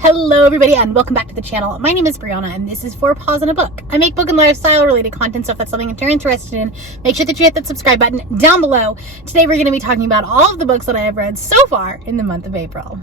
Hello everybody and welcome back to the channel. My name is Brianna and this is For Pause on a Book. I make book and lifestyle related content, so if that's something that you're interested in, make sure that you hit that subscribe button down below. Today we're going to be talking about all of the books that I have read so far in the month of April.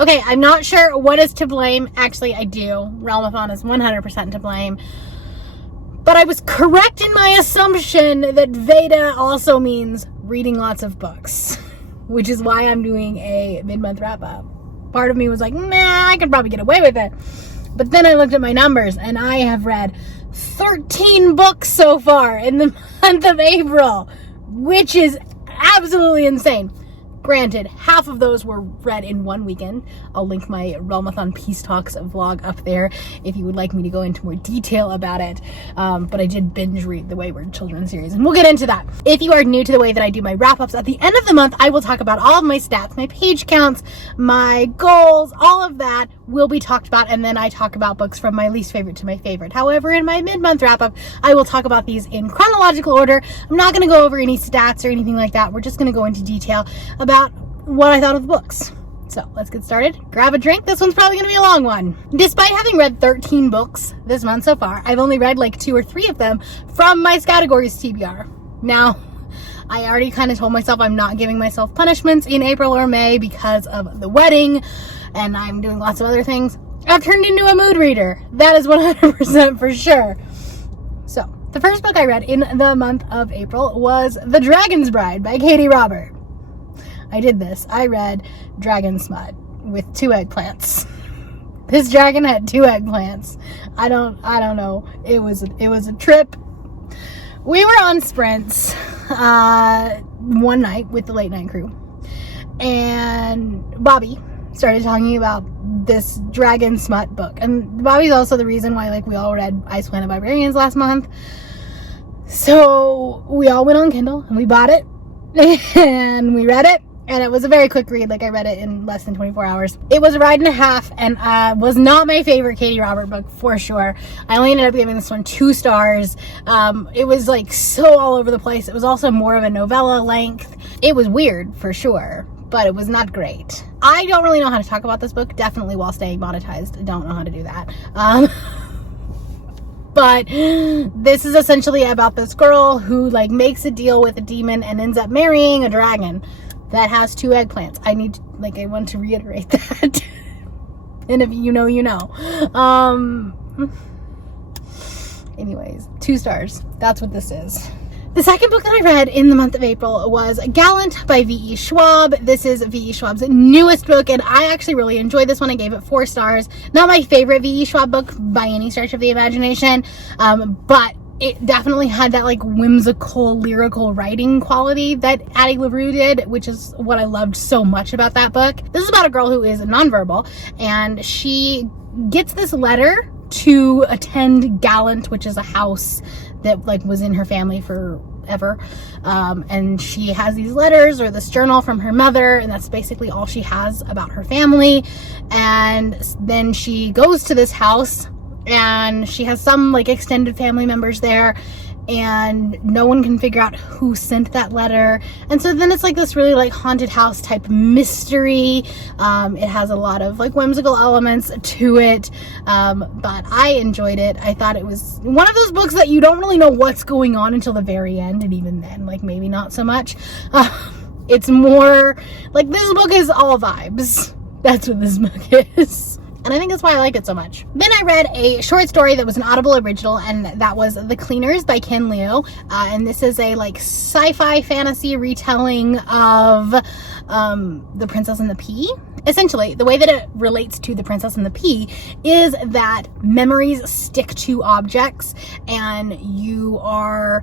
Okay, I'm not sure what is to blame. Actually, I do. Realmathon is 100% to blame. But I was correct in my assumption that Veda also means reading lots of books, which is why I'm doing a mid-month wrap-up. Part of me was like, nah, I could probably get away with it. But then I looked at my numbers, and I have read 13 books so far in the month of April, which is absolutely insane. Granted, half of those were read in one weekend. I'll link my Realmathon Peace Talks vlog up there if you would like me to go into more detail about it. But I did binge read the Wayward Children series, and we'll get into that. If you are new to the way that I do my wrap-ups, at the end of the month, I will talk about all of my stats, my page counts, my goals, all of that will be talked about, and then I talk about books from my least favorite to my favorite. However, in my mid-month wrap-up, I will talk about these in chronological order. I'm not going to go over any stats or anything like that. We're just going to go into detail about what I thought of the books. So let's get started. Grab a drink. This one's probably going to be a long one. Despite having read 13 books this month so far, I've only read like 2 or 3 of them from my categories TBR. Now, I already kind of told myself I'm not giving myself punishments in April or May because of the wedding, and I'm doing lots of other things. I've turned into a mood reader. That is 100% for sure. So, the first book I read in the month of April was The Dragon's Bride by Katee Robert. I did this. I read Dragon Smut with 2 eggplants. This dragon had 2 eggplants. I don't know. It was a trip. We were on Sprints one night with the late night crew, and Bobby started talking about this Dragon Smut book. And Bobby's also the reason why we all read Ice Planet Barbarians last month. So we all went on Kindle and we bought it and we read it. And it was a very quick read. I read it in less than 24 hours. It was a ride and a half, and was not my favorite Katee Robert book, for sure. I only ended up giving this one 2 stars. It was, so all over the place. It was also more of a novella length. It was weird, for sure, but it was not great. I don't really know how to talk about this book, definitely while staying monetized. I don't know how to do that. But this is essentially about this girl who, makes a deal with a demon and ends up marrying a dragon that has 2 eggplants. I want to reiterate that. And if you know, you know. Anyways, 2 stars. That's what this is. The second book that I read in the month of April was Gallant by V.E. Schwab. This is V.E. Schwab's newest book, and I actually really enjoyed this one. I gave it 4 stars. Not my favorite V.E. Schwab book by any stretch of the imagination, but it definitely had that whimsical lyrical writing quality that Addie LaRue did, which is what I loved so much about that book. This is about a girl who is nonverbal, and she gets this letter to attend Gallant, which is a house that was in her family forever. And she has these letters or this journal from her mother, and that's basically all she has about her family. And then she goes to this house, and she has some extended family members there, and no one can figure out who sent that letter. And so then it's this really haunted house type mystery. It has a lot of whimsical elements to it, but I enjoyed it. I thought it was one of those books that you don't really know what's going on until the very end, and even then maybe not so much. It's more this book is all vibes. That's what this book is. And I think that's why I like it so much. Then I read a short story that was an Audible original, and that was The Cleaners by Ken Liu. And this is a sci-fi fantasy retelling of The Princess and the Pea. Essentially, the way that it relates to The Princess and the Pea is that memories stick to objects, and you are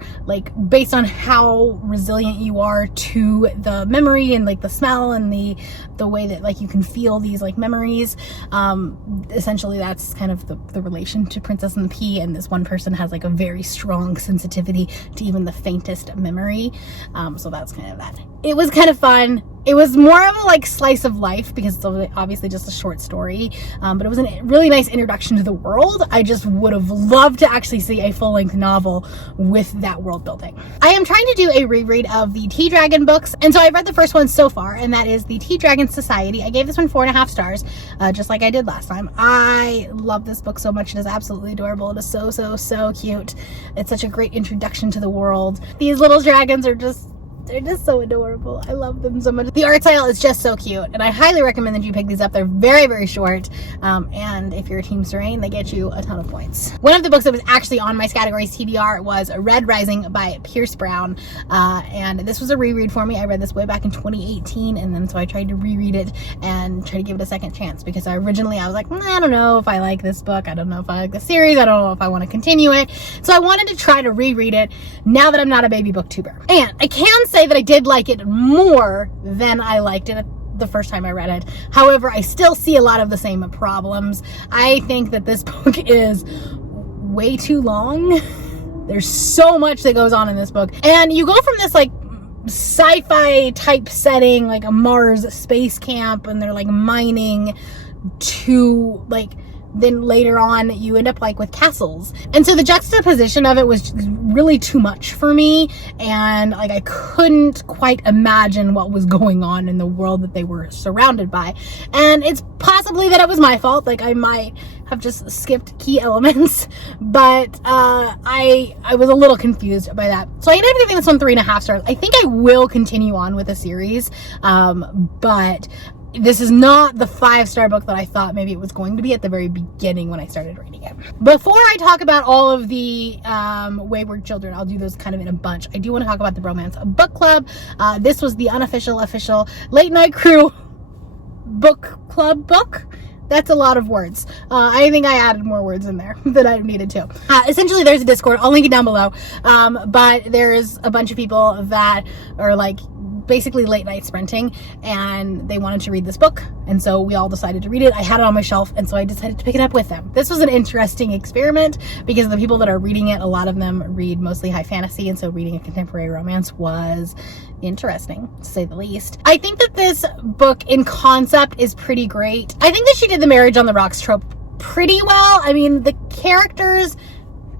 based on how resilient you are to the memory and the smell and the way that you can feel these memories. Essentially that's kind of the relation to Princess and the Pea, and this one person has a very strong sensitivity to even the faintest memory. So that's kind of that. It was kind of fun. It was more of a like slice of life because it's obviously just a short story, but it was a really nice introduction to the world. I just would have loved to actually see a full-length novel with that world building. I am trying to do a reread of the Tea Dragon books, and so I've read the first one so far, and that is the Tea Dragon Society. I gave this one 4.5 stars, just like I did last time. I love this book so much. It is absolutely adorable. It is so cute. It's such a great introduction to the world. These little dragons are they're just so adorable. I love them so much. The art style is just so cute, and I highly recommend that you pick these up. They're very short, and if you're a Team Serene, they get you a ton of points. One of the books that was actually on my categories TBR was Red Rising by Pierce Brown, and this was a reread for me. I read this way back in 2018, and then so I tried to reread it and try to give it a second chance, because originally I was like, I don't know if I like this book. I don't know if I like the series. I don't know if I want to continue it. So I wanted to try to reread it now that I'm not a baby booktuber. And I can say that I did like it more than I liked it the first time I read it. However, I still see a lot of the same problems. I think that this book is way too long. There's so much that goes on in this book. And you go from this like sci-fi type setting, like a Mars space camp, and they're like mining, to like then later on you end up like with castles. And so the juxtaposition of it was really too much for me, and like I couldn't quite imagine what was going on in the world that they were surrounded by. And it's possibly that it was my fault, like I might have just skipped key elements, but I was a little confused by that. So I ended up giving this one 3.5 stars. I think I will continue on with the series, but this is not the 5-star book that I thought maybe it was going to be at the very beginning when I started reading it. Before I talk about all of the Wayward Children, I'll do those kind of in a bunch. I do want to talk about the Bromance Book Club. This was the unofficial, official Late Night Crew book club book. That's a lot of words. I think I added more words in there than I needed to. Essentially, there's a Discord. I'll link it down below. But there's a bunch of people that are like basically late night sprinting, and they wanted to read this book, and so we all decided to read it. I had it on my shelf, and so I decided to pick it up with them. This was an interesting experiment because the people that are reading it, a lot of them read mostly high fantasy, and so reading a contemporary romance was interesting, to say the least. I think that this book in concept is pretty great. I think that she did the Marriage on the Rocks trope pretty well. I mean, the characters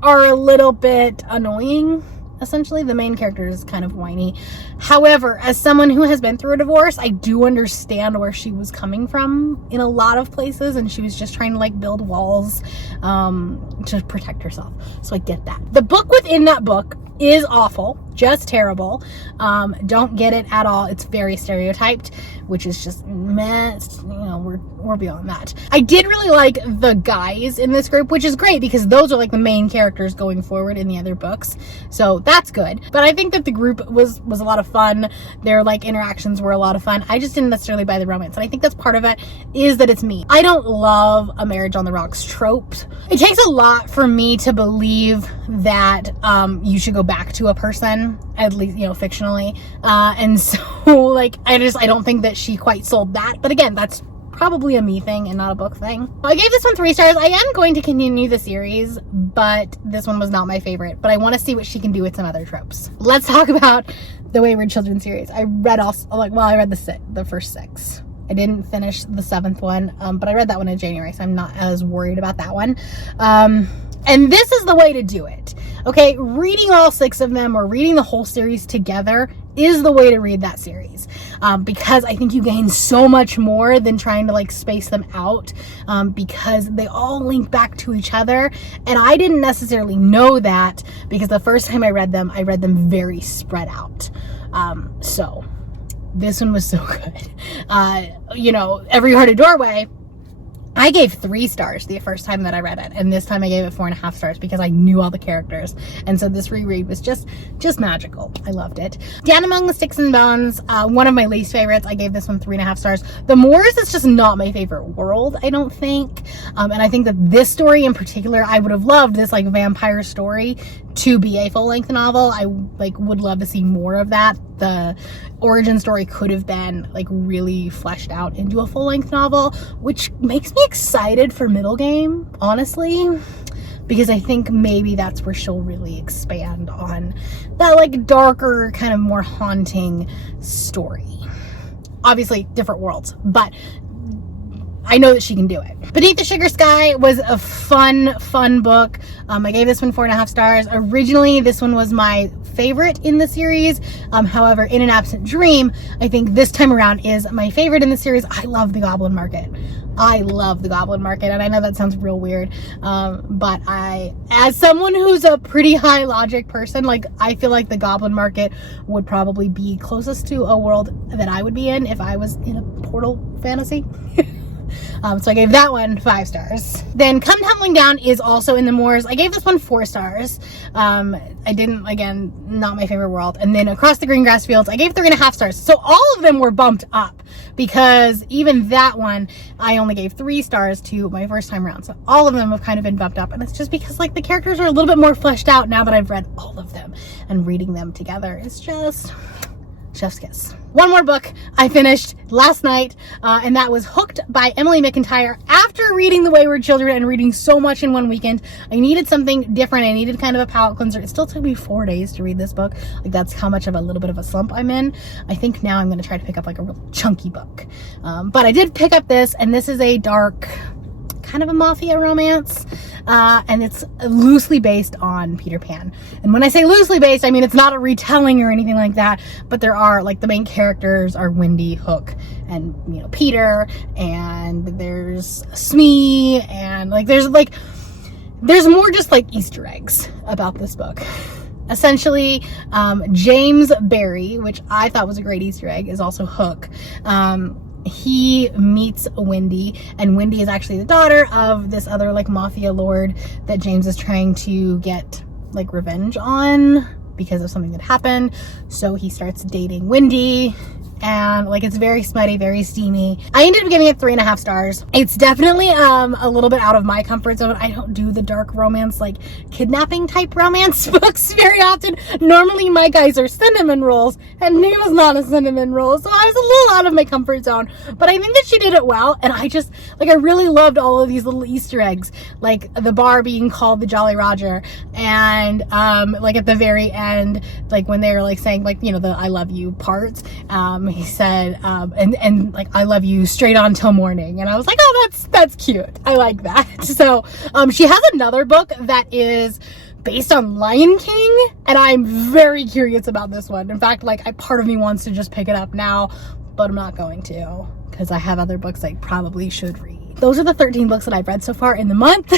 are a little bit annoying. Essentially, the main character is kind of whiny. However, as someone who has been through a divorce, I do understand where she was coming from in a lot of places, and she was just trying to like build walls to protect herself. So I get that. The book within that book is awful, just terrible. Don't get it at all. It's very stereotyped, which is just meh. You know, we're beyond that. I did really like the guys in this group, which is great because those are like the main characters going forward in the other books. So that's good. But I think that the group was a lot of fun. Their like interactions were a lot of fun. I just didn't necessarily buy the romance. And I think that's part of it, is that it's me. I don't love a Marriage on the Rocks trope. It takes a lot for me to believe that you should go back to a person, at least, you know, fictionally. And so like, I don't think that she quite sold that. But again, that's probably a me thing and not a book thing. I gave this one 3 stars. I am going to continue the series, but this one was not my favorite. But I want to see what she can do with some other tropes. Let's talk about the Wayward Children series. I read I read the first 6. I didn't finish the 7th one, but I read that one in January, so I'm not as worried about that one. And this is the way to do it. Okay, reading all 6 of them or reading the whole series together is the way to read that series, because I think you gain so much more than trying to like space them out, because they all link back to each other. And I didn't necessarily know that because the first time I read them very spread out. So this one was so good. You know, Every Heart a Doorway, I gave 3 stars the first time that I read it, and this time I gave it 4.5 stars because I knew all the characters, and so this reread was just magical. I loved it. Down Among the Sticks and Bones, one of my least favorites. I gave this one 3.5 stars. The Moors is just not my favorite world, I don't think, and I think that this story in particular, I would have loved this like vampire story to be a full-length novel. I like would love to see more of that. The origin story could have been like really fleshed out into a full-length novel, which makes me excited for Middle Game, honestly, because I think maybe that's where she'll really expand on that like darker, kind of more haunting story. obviously different worlds, but I know that she can do it. Beneath the Sugar Sky was a fun book. I gave this one 4.5 stars. Originally, this one was my favorite in the series. However, In an Absent Dream, I think this time around is my favorite in the series. I love the Goblin Market. I love the Goblin Market, and I know that sounds real weird, but as someone who's a pretty high logic person, like, I feel like the Goblin Market would probably be closest to a world that I would be in if I was in a Portal fantasy. So I gave that one 5 stars. Then Come Tumbling Down is also in the Moors. I gave this one 4 stars. I didn't, again, not my favorite world. And then Across the Green Grass Fields, I gave 3.5 stars. So all of them were bumped up, because even that one, I only gave 3 stars to my first time around. So all of them have kind of been bumped up. And it's just because, like, the characters are a little bit more fleshed out now that I've read all of them. And reading them together is just chef's kiss. One more book I finished last night, and that was Hooked by Emily McIntyre. After reading The Wayward Children and reading so much in one weekend, I needed something different. I needed kind of a palate cleanser. It still took me 4 days to read this book. Like, that's how much of a little bit of a slump I'm in. I think now I'm going to try to pick up like a real chunky book. But I did pick up this, and this is a dark, kind of a mafia romance, and it's loosely based on Peter Pan. And when I say loosely based, I mean it's not a retelling or anything like that, but there are, like, the main characters are Wendy, Hook, and, you know, Peter, and there's Smee, and, like, there's more just, like, Easter eggs about this book. Essentially, James Barry, which I thought was a great Easter egg, is also Hook. He meets Wendy, and Wendy is actually the daughter of this other, like, mafia lord that James is trying to get, like, revenge on because of something that happened. So he starts dating Wendy, and, like, it's very smutty, very steamy. I ended up giving it 3.5 stars. It's definitely a little bit out of my comfort zone. I don't do the dark romance, like, kidnapping type romance books very often. Normally my guys are cinnamon rolls, and he was not a cinnamon roll, so I was a little out of my comfort zone. But I think that she did it well, and I just, like, I really loved all of these little Easter eggs, like the bar being called the Jolly Roger, and like at the very end, like when they were, like, saying, like, you know, the I love you parts, he said, and like, I love you straight on till morning. And I was like, oh, that's cute. I like that. So, she has another book that is based on Lion King, and I'm very curious about this one. In fact, like, part of me wants to just pick it up now, but I'm not going to, because I have other books I probably should read. Those are the 13 books that I've read so far in the month.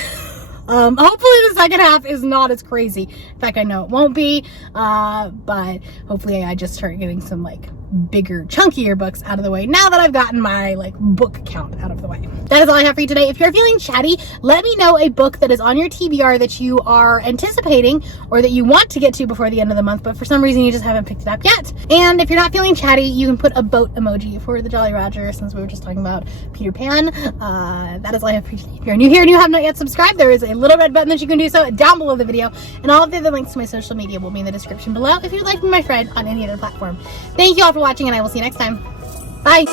Hopefully the second half is not as crazy. In fact, I know it won't be, but hopefully I just start getting some, like, bigger, chunkier books out of the way now that I've gotten my, like, book count out of the way. That is all I have for you today. If you're feeling chatty, let me know a book that is on your TBR that you are anticipating or that you want to get to before the end of the month, but for some reason you just haven't picked it up yet. And if you're not feeling chatty, you can put a boat emoji for the Jolly Roger, since we were just talking about Peter Pan. That is all I have for you today. If you're new here and you have not yet subscribed, there is a little red button that you can do so down below the video, and all of the other links to my social media will be in the description below if you'd like to be my friend on any other platform. Thank you all for watching, and I will see you next time. Bye!